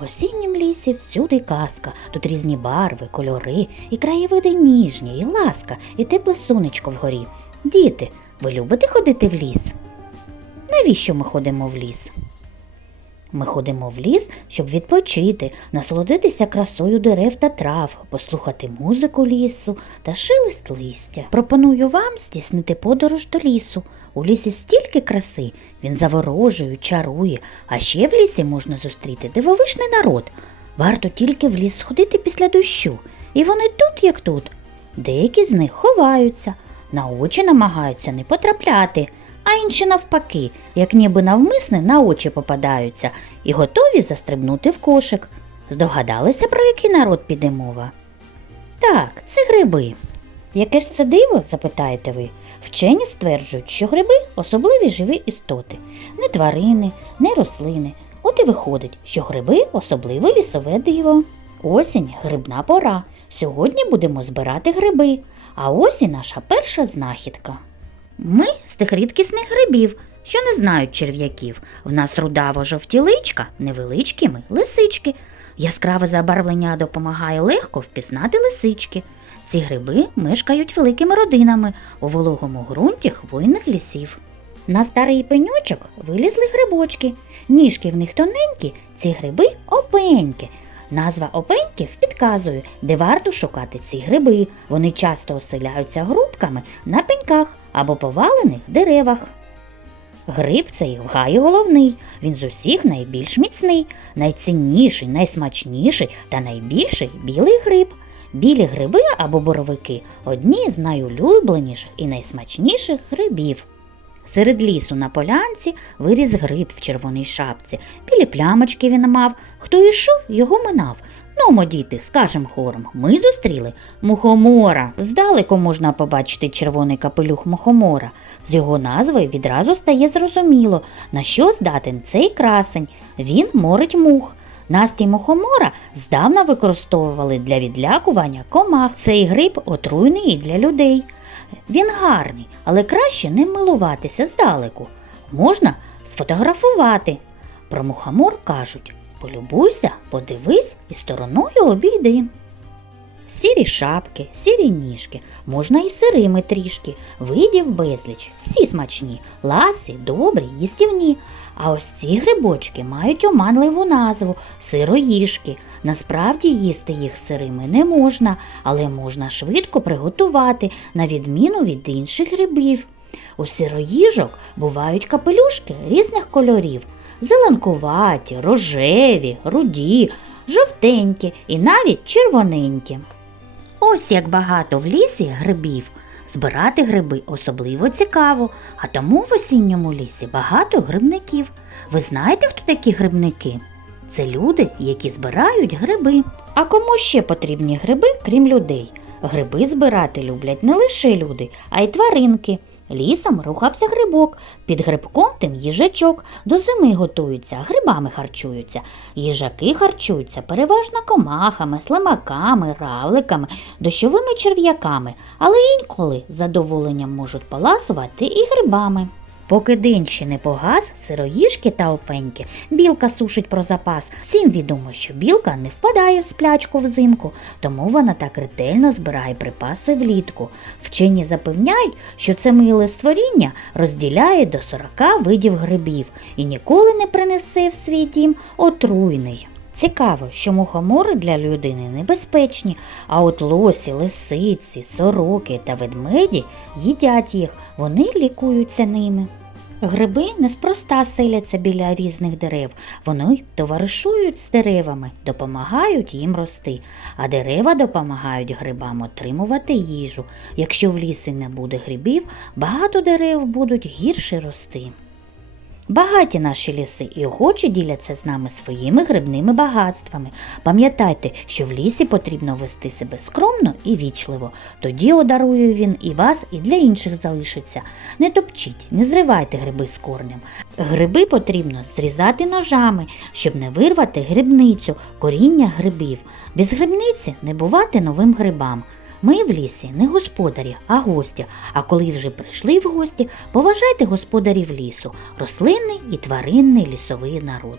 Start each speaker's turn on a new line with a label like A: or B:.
A: В осіннім лісі всюди казка, тут різні барви, кольори, і краєвиди ніжні, і ласка, і тепле сонечко вгорі. Діти, ви любите ходити в ліс? Навіщо ми ходимо в ліс? Ми ходимо в ліс, щоб відпочити, насолодитися красою дерев та трав, послухати музику лісу та шелест листя. Пропоную вам здійснити подорож до лісу. У лісі стільки краси, він заворожує, чарує, а ще в лісі можна зустріти дивовижний народ. Варто тільки в ліс сходити після дощу, і вони тут, як тут. Деякі з них ховаються, на очі намагаються не потрапляти, а інші навпаки, як ніби навмисне на очі попадаються і готові застрибнути в кошик. Здогадалися, про який народ піде мова? Так, це гриби. Яке ж це диво, запитаєте ви? Вчені стверджують, що гриби особливі живі істоти, не тварини, не рослини. От і виходить, що гриби особливе лісове диво. Осінь грибна пора. Сьогодні будемо збирати гриби, а ось і наша перша знахідка. Ми з тих рідкісних грибів, що не знають черв'яків. В нас рудаво жовті личка, невеличкі ми лисички. Яскраве забарвлення допомагає легко впізнати лисички. Ці гриби мешкають великими родинами у вологому ґрунті хвойних лісів. На старий пеньочок вилізли грибочки. Ніжки в них тоненькі, ці гриби опеньки. Назва опеньків підказує, де варто шукати ці гриби. Вони часто оселяються грубками на пеньках або повалених деревах. Гриб цей в гаї головний, він з усіх найбільш міцний, найцінніший, найсмачніший та найбільший білий гриб. Білі гриби або боровики одні з найулюбленіших і найсмачніших грибів. Серед лісу на полянці виріс гриб в червоній шапці. Білі плямочки він мав. Хто йшов, його минав. Ну, діти, скажем хором, ми зустріли мухомора. Здалеку можна побачити червоний капелюх мухомора. З його назви відразу стає зрозуміло, на що здатен цей красень. Він морить мух. Настій мухомора здавна використовували для відлякування комах. Цей гриб отруйний і для людей. Він гарний, але краще ним милуватися здалеку. Можна сфотографувати. Про мухомор кажуть полюбуйся, подивись і стороною обійди. Сірі шапки, сірі ніжки, можна і сирими трішки, видів безліч, всі смачні, ласі, добрі, їстівні. А ось ці грибочки мають оманливу назву сироїжки. Насправді їсти їх сирими не можна, але можна швидко приготувати, на відміну від інших грибів. У сироїжок бувають капелюшки різних кольорів зеленкуваті, рожеві, руді, жовтенькі і навіть червоненькі. Ось як багато в лісі грибів. Збирати гриби особливо цікаво, а тому в осінньому лісі багато грибників. Ви знаєте, хто такі грибники? Це люди, які збирають гриби. А кому ще потрібні гриби, крім людей? Гриби збирати люблять не лише люди, а й тваринки. Лісом рухався грибок, під грибком тим їжачок, до зими готуються, грибами харчуються. Їжаки харчуються переважно комахами, слимаками, равликами, дощовими черв'яками, але інколи задоволенням можуть поласувати і грибами. Поки день ще не погас, сироїжки та опеньки, білка сушить про запас. Всім відомо, що білка не впадає в сплячку взимку, тому вона так ретельно збирає припаси влітку. Вчені запевняють, що це миле створіння розділяє до 40 видів грибів і ніколи не принесе в свій дім отруйний. Цікаво, що мухомори для людини небезпечні, а от лосі, лисиці, сороки та ведмеді їдять їх, вони лікуються ними. Гриби неспроста селяться біля різних дерев, вони товаришують з деревами, допомагають їм рости, а дерева допомагають грибам отримувати їжу. Якщо в лісі не буде грибів, багато дерев будуть гірше рости. Багаті наші ліси і охоче діляться з нами своїми грибними багатствами. Пам'ятайте, що в лісі потрібно вести себе скромно і вічливо. Тоді одарує він і вас, і для інших залишиться. Не топчіть, не зривайте гриби з корнем. Гриби потрібно зрізати ножами, щоб не вирвати грибницю, коріння грибів. Без грибниці не бувати новим грибам. Ми в лісі не господарі, а гості. А коли вже прийшли в гості, поважайте господарів лісу, рослинний і тваринний лісовий народ.